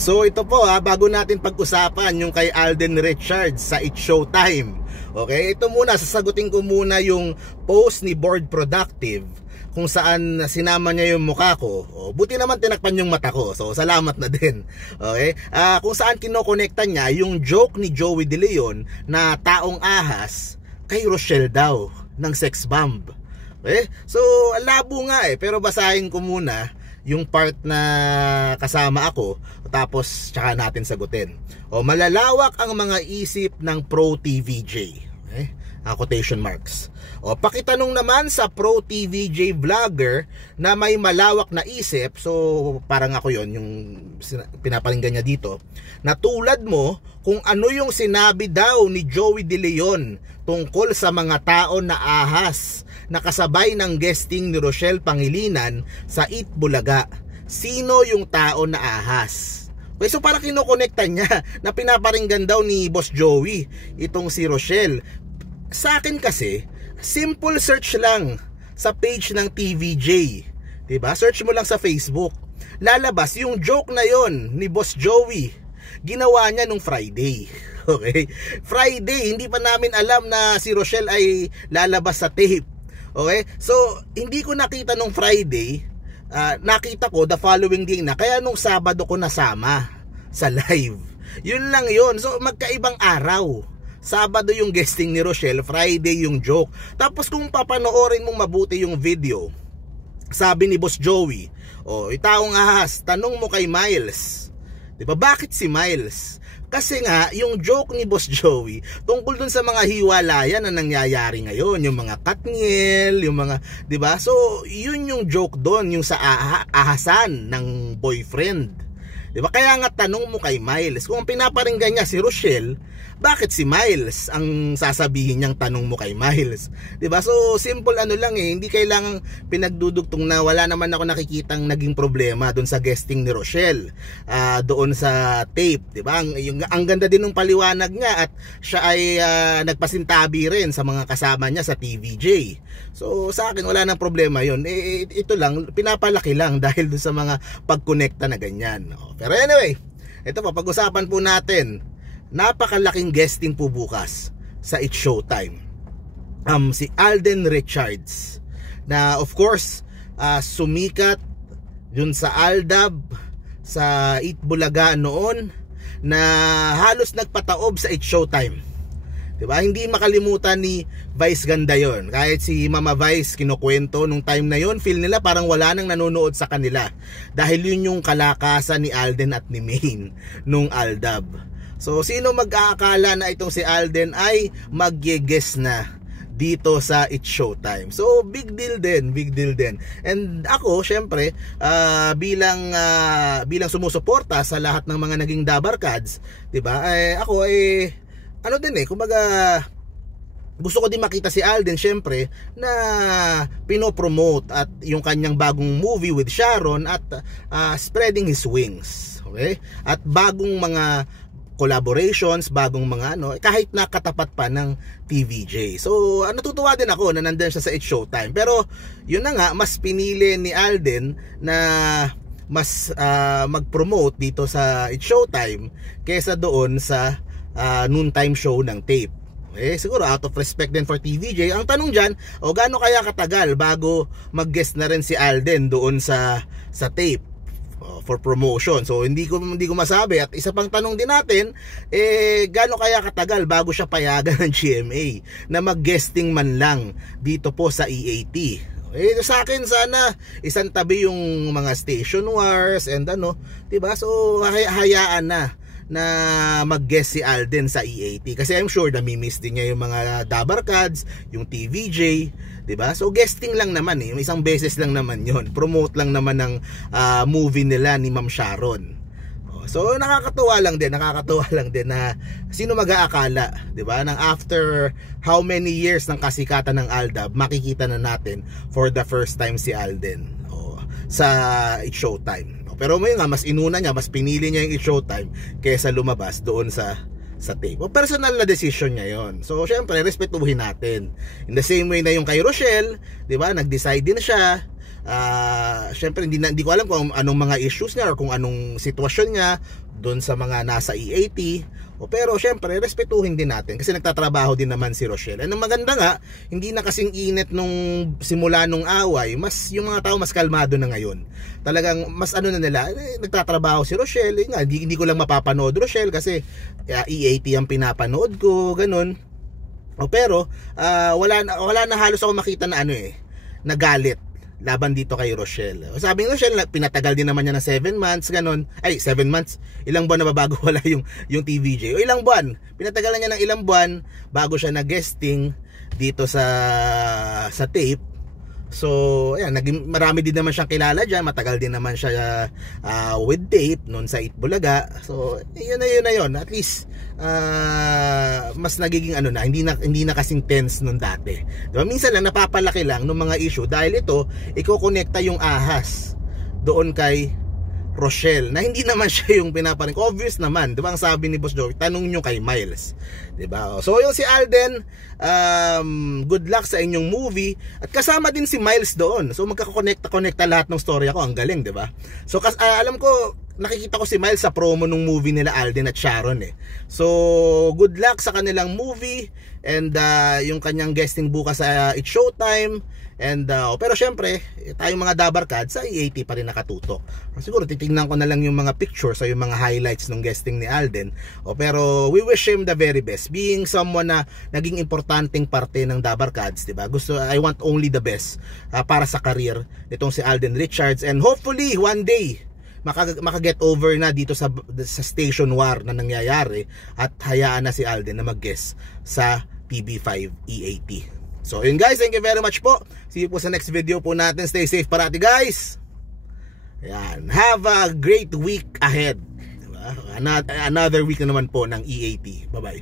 So ito po bago natin pag-usapan yung kay Alden Richards sa It's Showtime. Okay, ito muna, sasagutin ko muna yung post ni Board Productive kung saan sinama niya yung mukha ko. Buti naman tinakpan yung mata ko, so salamat na din. Okay, kung saan kinokonekta niya yung joke ni Joey De Leon na taong ahas kay Rochelle daw ng sex bomb. Okay, so labo nga pero basahin ko muna yung part na kasama ako, tapos tsaka natin sagutin. Malalawak ang mga isip ng pro TVJ. Okay? Quotation marks. Pakitanong naman sa pro TVJ vlogger na may malawak na isip, so parang ako yon yung pinapalinggan niya dito, na tulad mo kung ano yung sinabi daw ni Joey De Leon tungkol sa mga tao na ahas na kasabay ng guesting ni Rochelle Pangilinan sa Eat Bulaga. Sino yung tao na ahas? Okay, so parang kinokonekta niya na pinaparinggan daw ni Boss Joey itong si Rochelle. Sa akin kasi, simple search lang sa page ng TVJ. Diba? Search mo lang sa Facebook. Lalabas yung joke na yon ni Boss Joey. Ginawa niya nung Friday. Okay? Friday, hindi pa namin alam na si Rochelle ay lalabas sa tape. Okay? So, hindi ko nakita nung Friday, nakita ko the following day na, kaya nung Sabado ko nasama sa live. Yun lang yun. So, magkaibang araw. Sabado yung guesting ni Rochelle, Friday yung joke. Tapos kung papanoorin mong mabuti yung video, sabi ni Boss Joey, itaong ahas, tanong mo kay Miles. Diba? Bakit si Miles? Kasi nga, yung joke ni Boss Joey tungkol dun sa mga hiwalayan na nangyayari ngayon, yung mga Katniel, yung mga, di ba? So, yun yung joke doon, yung sa ahasan ng boyfriend. Di ba? Kaya nga tanong mo kay Miles, kung pinaparinggan niya si Rochelle, bakit si Miles ang sasabihin niyang tanong mo kay Miles? 'Di ba? So simple lang hindi kailangang pinagdudugtong na wala naman ako nakikitang naging problema doon sa guesting ni Rochelle. Doon sa tape, 'di ba? Ang ganda din ng paliwanag niya at siya ay nagpasintabi rin sa mga kasama niya sa TVJ. So sa akin wala nang problema 'yon. Ito lang pinapalaki lang dahil doon sa mga pagkonekta na ganyan. Pero anyway, ito pa pag-usapan po natin. Napakalaking guesting po bukas sa It's Showtime. Si Alden Richards na of course sumikat dun sa Aldab sa Eat Bulaga noon na halos nagpataob sa It's Showtime. Diba? Hindi makalimutan ni Vice ganda yon. Kahit si Mama Vice kinukwento nung time na yon, feel nila parang wala nang nanonood sa kanila dahil yun yung kalakasan ni Alden at ni Maine nung Aldab. So sino mag-aakala na itong si Alden ay mag-guess na dito sa It's Showtime. So big deal din. And ako syempre bilang sumusuporta sa lahat ng mga naging Dabarkads, 'di ba? Ako kumbaga gusto ko din makita si Alden syempre na pinopromote at yung kanyang bagong movie with Sharon at spreading his wings. Okay? At bagong mga collaborations, bagong mga kahit nakatapat pa ng TVJ. So, natutuwa din ako na nandun siya sa It's Showtime. Pero, yun na nga, mas pinili ni Alden na mas mag-promote dito sa It's Showtime kesa doon sa noontime show ng tape. Siguro out of respect din for TVJ. Ang tanong dyan, gaano kaya katagal bago mag-guest na rin si Alden doon sa tape for promotion. So hindi ko masabi. At isa pang tanong din natin, gaano kaya katagal bago siya payagan ng GMA na mag-guesting man lang dito po sa EAT. Sa akin sana isang tabi yung mga station wars and diba? So hayaan na mag-guest si Alden sa EAT kasi I'm sure nami-miss din niya yung mga Dabarkads, yung TVJ, 'di ba? So guesting lang naman isang beses lang naman 'yon. Promote lang naman ng movie nila ni Ma'am Sharon. So nakakatuwa lang din na sino mag-aakala, 'di ba? Nang after how many years ng kasikatan ng Aldab, makikita na natin for the first time si Alden sa It's Showtime. Pero ngayon nga, mas inuna niya, mas pinili niya yung It's Showtime kaysa lumabas doon sa tape. Personal na decision niya yon. So syempre respetuhin natin. In the same way na yung kay Rochelle, 'di ba? Nag-decide din siya syempre hindi ko alam kung anong mga issues niya or kung anong sitwasyon niya doon sa mga nasa EAT. Pero syempre respetuhin din natin kasi nagtatrabaho din naman si Rochelle. And ang maganda nga, hindi na kasing init nung simula nung away, mas yung mga tao mas kalmado na ngayon. Talagang mas na nila, nagtatrabaho si Rochelle, hindi ko lang mapapanood Rochelle kasi EAT ang pinapanood ko, ganun. Pero wala na halos ako makita na nagalit laban dito kay Rochelle. Sabi ng Rochelle, pinatagal din naman niya ng 7 months, ganun. Ay, 7 months, ilang buwan na ba bago wala yung TVJ? O ilang buwan, pinatagalan niya ng ilang buwan bago siya nag-guesting dito sa tape. So, ayan, marami din naman siyang kilala dyan. Matagal din naman siya with tape noon sa Itbulaga. So, yun na yun. At least, mas nagiging hindi na kasing tense noon dati. Diba? Minsan lang, napapalaki lang ng mga issue dahil ito, iko-connecta yung ahas doon kay Rochelle na hindi naman siya yung pinaparing. Obvious naman, 'di ba? Ang sabi ni Boss Joey, tanong nyo kay Miles, 'di ba? So yung si Alden, good luck sa inyong movie at kasama din si Miles doon. So magkaka-connecta lahat ng story ako. Ang galing, 'di ba? So alam ko nakikita ko si Miles sa promo nung movie nila Alden at Sharon So good luck sa kanilang movie and yung kanyang guesting bukas sa It's Showtime. And pero syempre, tayong mga Dabarkad sa EAT pa rin nakatutok. Siguro titingnan ko na lang yung mga pictures o yung mga highlights ng guesting ni Alden. Pero we wish him the very best. Being someone na naging importanteng parte ng Dabarkads, 'di ba? I want only the best para sa career nitong si Alden Richards, and hopefully one day maka-get over na dito sa station war na nangyayari at hayaan na si Alden na mag-guest sa PB5 EAT. So yun guys, thank you very much po. See you po sa next video po natin. Stay safe parati guys. Ayan, have a great week ahead, diba? Another week na naman po ng EAT. Bye bye.